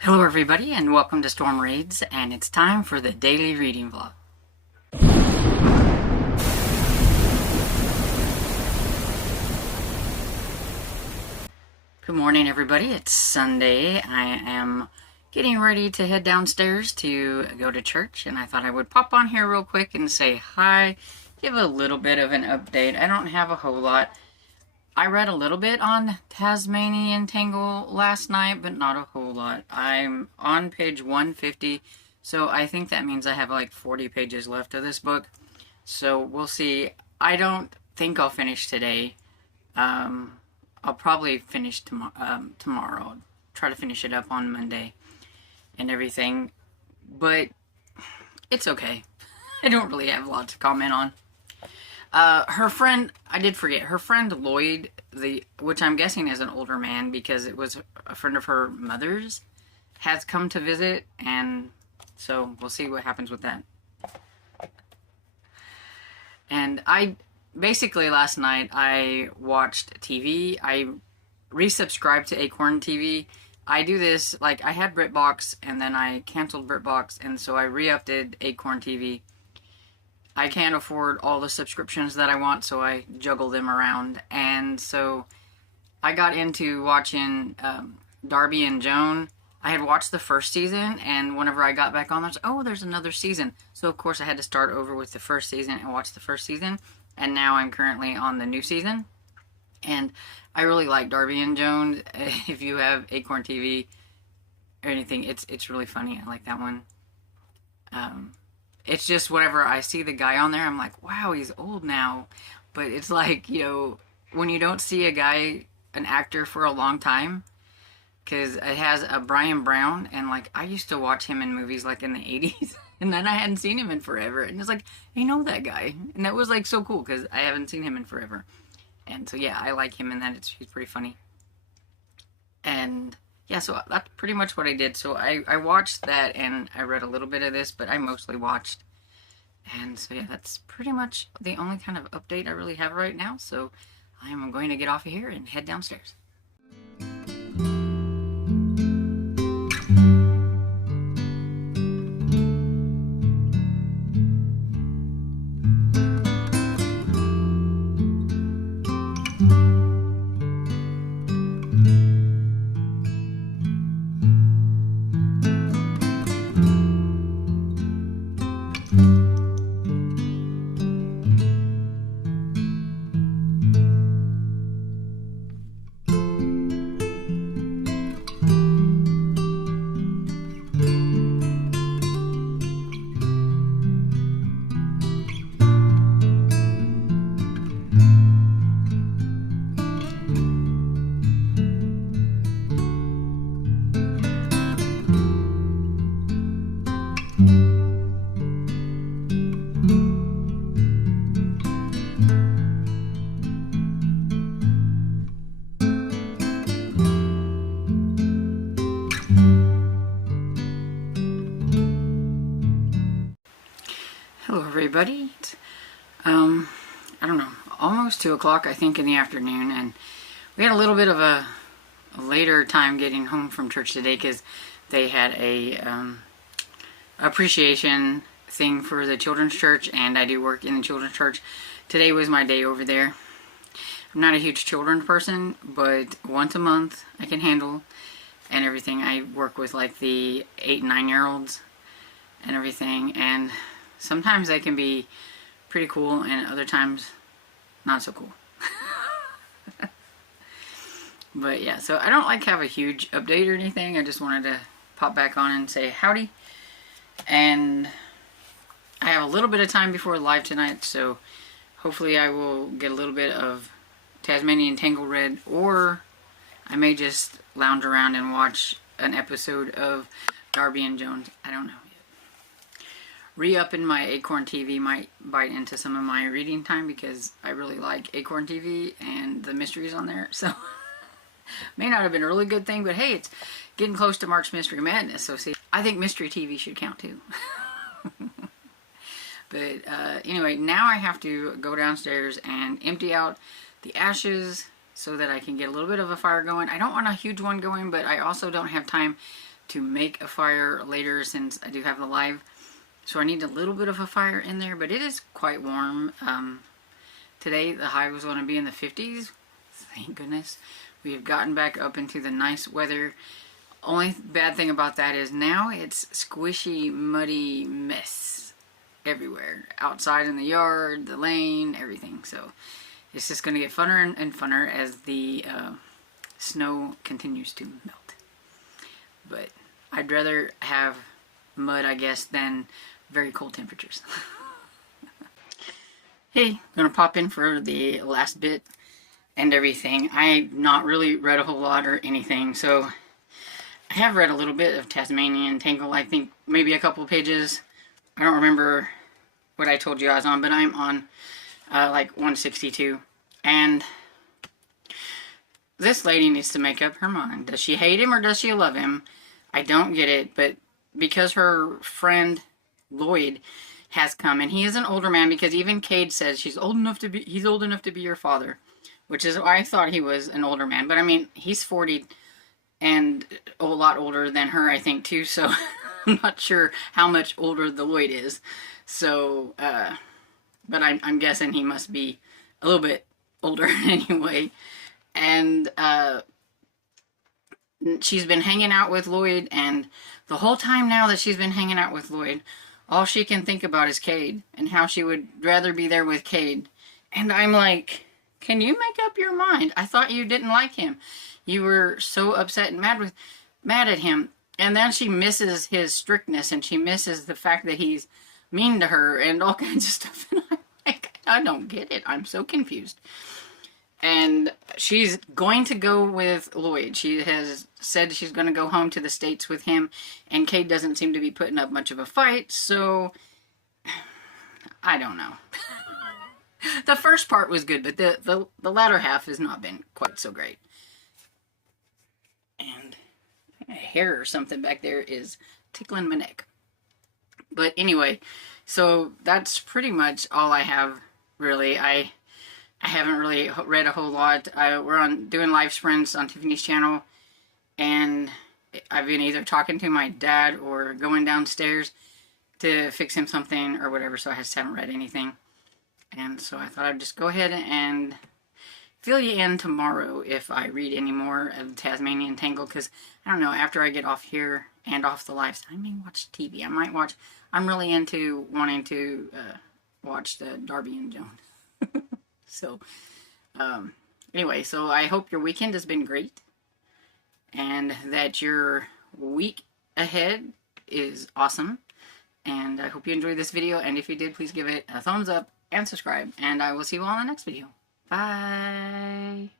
Hello everybody and welcome to Storm Raids, and it's time for the daily reading vlog. Good morning everybody, it's Sunday. I am getting ready to head downstairs to go to church, and I thought I would pop on here real quick and say hi, give a little bit of an update. I don't have a whole lot. I read a little bit on Tasmanian Tangle last night, but not a whole lot. I'm on page 150, so I think that means I have like 40 pages left of this book. So we'll see. I don't think I'll finish today. I'll probably finish tomorrow. I'll try to finish it up on Monday and everything, but it's okay. I don't really have a lot to comment on. Her friend, I did forget, her friend Lloyd, which I'm guessing is an older man because it was a friend of her mother's, has come to visit, and so we'll see what happens with that. And basically last night I watched TV. I resubscribed to Acorn TV. I do this, like, I had BritBox and then I canceled BritBox, and so I re-upped Acorn TV. I can't afford all the subscriptions that I want, so I juggle them around. And so I got into watching Darby and Joan. I had watched the first season, and whenever I got back on, I was like, oh, there's another season. So, of course, I had to start over with the first season and watch the first season. And now I'm currently on the new season. And I really like Darby and Joan. If you have Acorn TV or anything, it's really funny. I like that one. It's just whenever I see the guy on there, I'm like, wow, he's old now. But it's like, when you don't see an actor for a long time, because it has a Brian Brown, and like, I used to watch him in movies like in the 80s, and then I hadn't seen him in forever. And it's like, I know that guy. And that was like so cool because I haven't seen him in forever. And so, yeah, I like him in that. He's pretty funny. And yeah, so that's pretty much what I did. So I watched that, and I read a little bit of this, but I mostly watched. And so yeah, that's pretty much the only kind of update I really have right now. So I am going to get off of here and head downstairs. Hello everybody. I don't know, almost 2 o'clock I think in the afternoon, and we had a little bit of a later time getting home from church today because they had a appreciation thing for the children's church, and I do work in the children's church. Today was my day over there. I'm not a huge children's person, but once a month I can handle and everything. I work with like the 8 and 9-year-olds and everything, and sometimes they can be pretty cool, and other times not so cool. But yeah, so I don't like have a huge update or anything. I just wanted to pop back on and say howdy. And I have a little bit of time before live tonight, so hopefully I will get a little bit of Tasmanian Tangle read, or I may just lounge around and watch an episode of Darby and Joan. I don't know. Re-upping my Acorn TV might bite into some of my reading time because I really like Acorn TV and the mysteries on there. So, may not have been a really good thing, but hey, it's getting close to March Mystery Madness. So, see, I think mystery TV should count too. But anyway, now I have to go downstairs and empty out the ashes so that I can get a little bit of a fire going. I don't want a huge one going, but I also don't have time to make a fire later since I do have the live. So I need a little bit of a fire in there, but it is quite warm. Today the high was going to be in the 50s. Thank goodness. We have gotten back up into the nice weather. Only bad thing about that is now it's squishy, muddy mess everywhere. Outside in the yard, the lane, everything. So it's just going to get funner and funner as the snow continues to melt. But I'd rather have mud, I guess, than very cold temperatures. Hey, I'm going to pop in for the last bit and everything. I've not really read a whole lot or anything, so I have read a little bit of Tasmanian Tangle. I think maybe a couple pages. I don't remember what I told you I was on, but I'm on like 162. And this lady needs to make up her mind. Does she hate him or does she love him? I don't get it, but because her friend Lloyd has come, and he is an older man, because even Cade says he's old enough to be your father, which is why I thought he was an older man. But I mean, he's 40 and a lot older than her, I think, too, so I'm not sure how much older the Lloyd is. So, but I'm guessing he must be a little bit older anyway. And she's been hanging out with Lloyd, and the whole time now that she's been hanging out with Lloyd, all she can think about is Cade, and how she would rather be there with Cade. And I'm like, can you make up your mind? I thought you didn't like him. You were so upset and mad at him. And then she misses his strictness, and she misses the fact that he's mean to her and all kinds of stuff. And I'm like, I don't get it. I'm so confused. And she's going to go with Lloyd. She has said she's going to go home to the States with him, and Cade doesn't seem to be putting up much of a fight, so I don't know. The first part was good, but the latter half has not been quite so great. And a hair or something back there is tickling my neck. But anyway, so that's pretty much all I have, really. I haven't really read a whole lot. We're doing live sprints on Tiffany's channel, and I've been either talking to my dad or going downstairs to fix him something or whatever, so I just haven't read anything. And so I thought I'd just go ahead and fill you in tomorrow if I read any more of Tasmanian Tangle, because I don't know, after I get off here and off the lives, I may watch TV. I might watch, I'm really into wanting to watch the Darby and Joan. So, anyway, so I hope your weekend has been great, and that your week ahead is awesome, and I hope you enjoyed this video, and if you did, please give it a thumbs up and subscribe, and I will see you all in the next video. Bye!